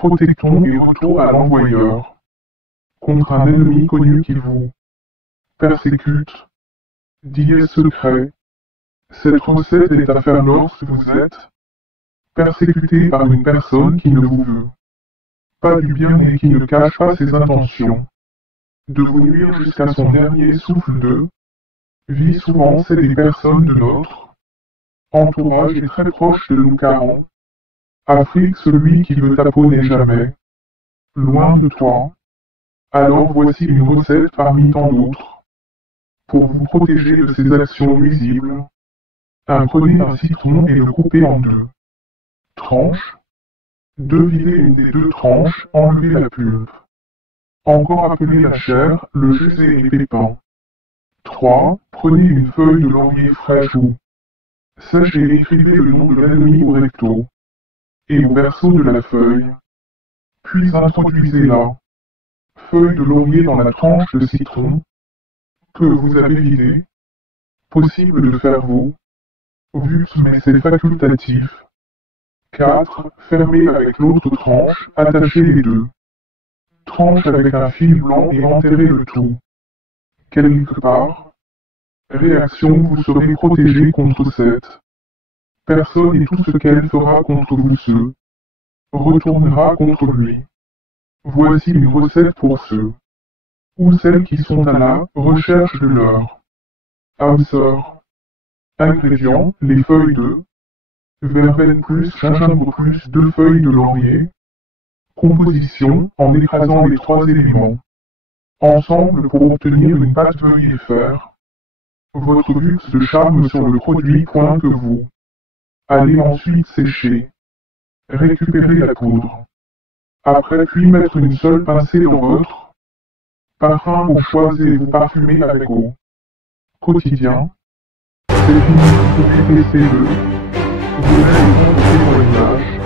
protecton et retour à l'envoyeur, contre un ennemi connu qui vous persécute. Dièse secret. Cette recette est à faire lorsque vous êtes persécuté par une personne qui ne vous veut pas du bien et qui ne cache pas ses intentions de vous nuire jusqu'à son dernier souffle de vie. Souvent, c'est des personnes de notre entourage et très proches de nous car en Afrique, celui qui veut ta peau n'est jamais loin de toi. Alors voici une recette parmi tant d'autres pour vous protéger de ces actions nuisibles. Prenez un citron et le coupez en deux tranches. Videz des deux tranches, enlevez la pulpe. Encore appelée la chair, le juser et les pépins. 3. Prenez une feuille de laurier fraîche ou sèche et écrivez le nom de l'ennemi au recto et au verso de la feuille. Puis introduisez la feuille de laurier dans la tranche de citron que vous avez vidée. Possible de faire vos vues, mais c'est facultatif. 4. Fermez avec l'autre tranche, attachez les deux tranches avec un fil blanc et enterrez le tout quelque part. Réaction, vous serez protégé contre cette personne et tout ce qu'elle fera contre vous se retournera contre lui. Voici une recette pour ceux ou celles qui sont à la recherche de leur âme sœur. Ingrédients, les feuilles de verveine plus gingembre plus 2 feuilles de laurier. Composition, en écrasant les 3 éléments ensemble pour obtenir une pâte, veuillez faire votre luxe de charme sur le produit. Que vous allez ensuite sécher. Récupérez la poudre. Après, puis mettre une seule pincée dans votre parfum au choix et vous parfumer avec au quotidien. C'est fini, vous pouvez tester le. Vous avez le bon témoignage.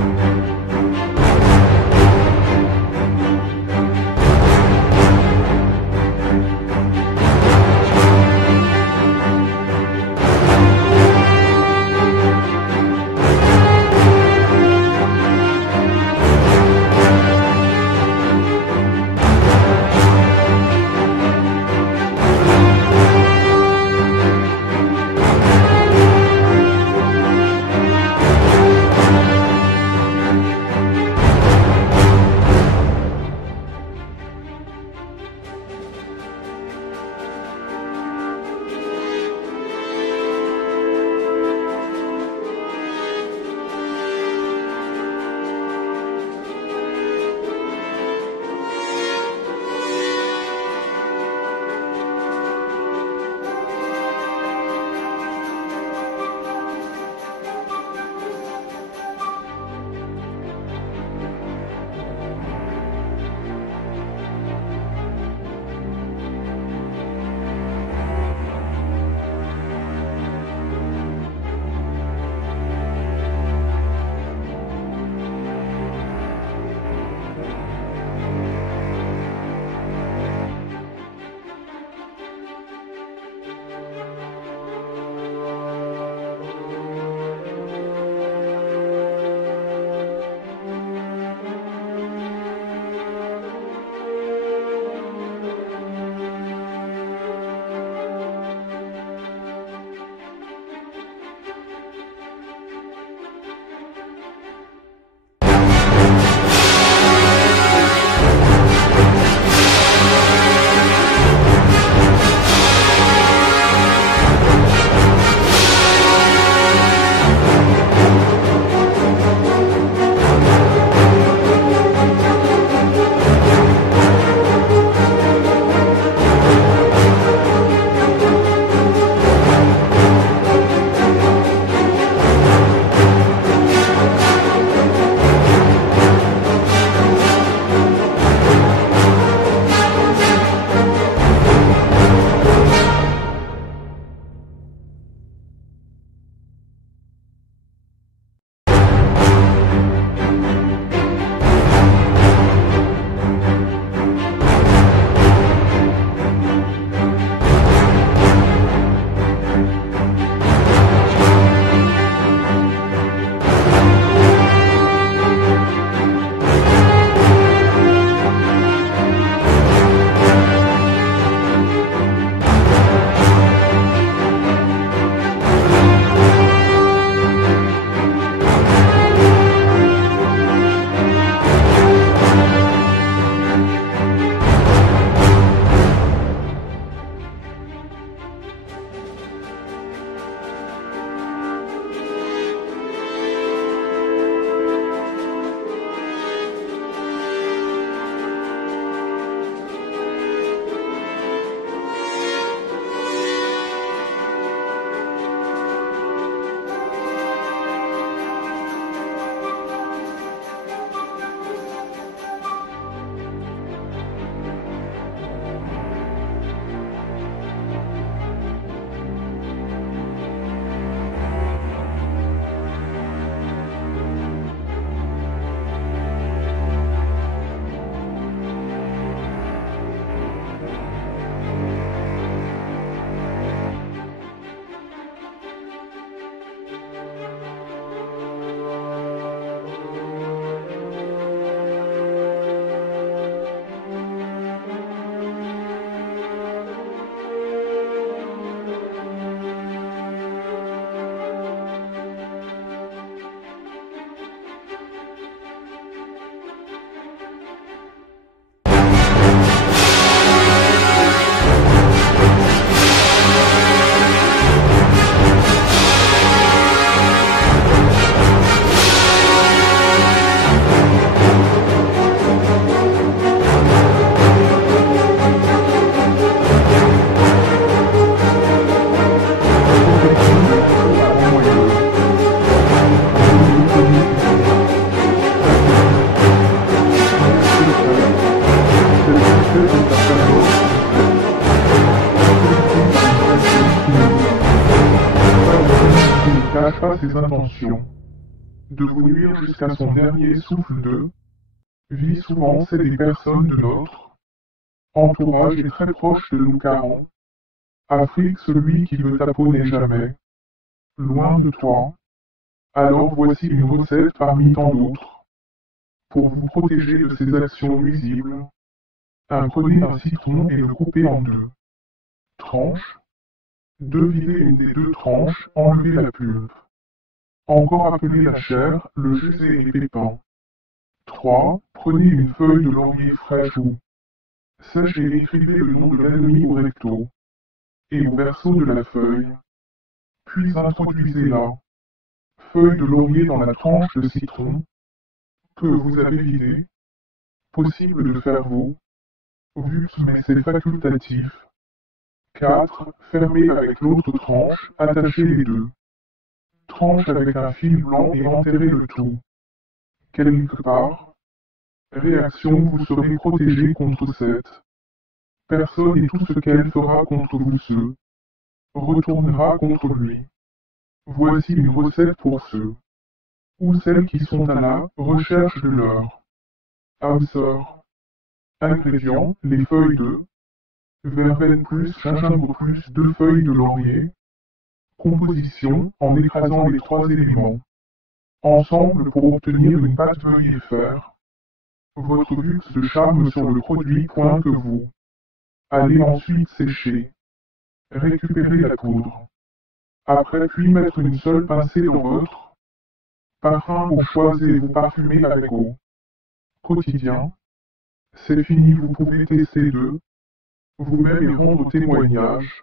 cache pas ses intentions. De vous nuire jusqu'à son dernier souffle de vie souvent c'est des personnes de notre entourage est très proche de nos parents. Afrique, celui qui veut ta peau n'est jamais loin de toi. Alors voici une recette parmi tant d'autres. Pour vous protéger de ces actions nuisibles, prenez un citron et le coupez en deux tranches. Devinez une des deux tranches, enlevez la pulpe. Encore appelé la chair, le jus et les pépins. 3. Prenez une feuille de laurier fraîche ou sèche et écrivez le nom de l'ennemi au recto et au verso de la feuille. Puis introduisez la feuille de laurier dans la tranche de citron que vous avez vidée. Possible de faire vos vues, mais c'est facultatif. 4. Fermez avec l'autre tranche, attachez les deux tranches avec un fil blanc et enterrez le tout. Quelque part, réaction, vous serez protégé contre cette personne et tout ce qu'elle fera contre vous se retournera contre lui. Voici une recette pour ceux ou celles qui sont à la recherche de leur âme sœur. Ingrédients, les feuilles de verveine plus gingembre plus 2 feuilles de laurier. Composition, en écrasant les 3 éléments ensemble pour obtenir une pâte, veuillez faire votre luxe de charme sur le produit point que vous allez ensuite sécher. Récupérez la poudre. Après puis mettre une seule pincée dans votre parfum au choix et vous parfumer avec au quotidien. C'est fini, vous pouvez tester de vous-même et rendre témoignage.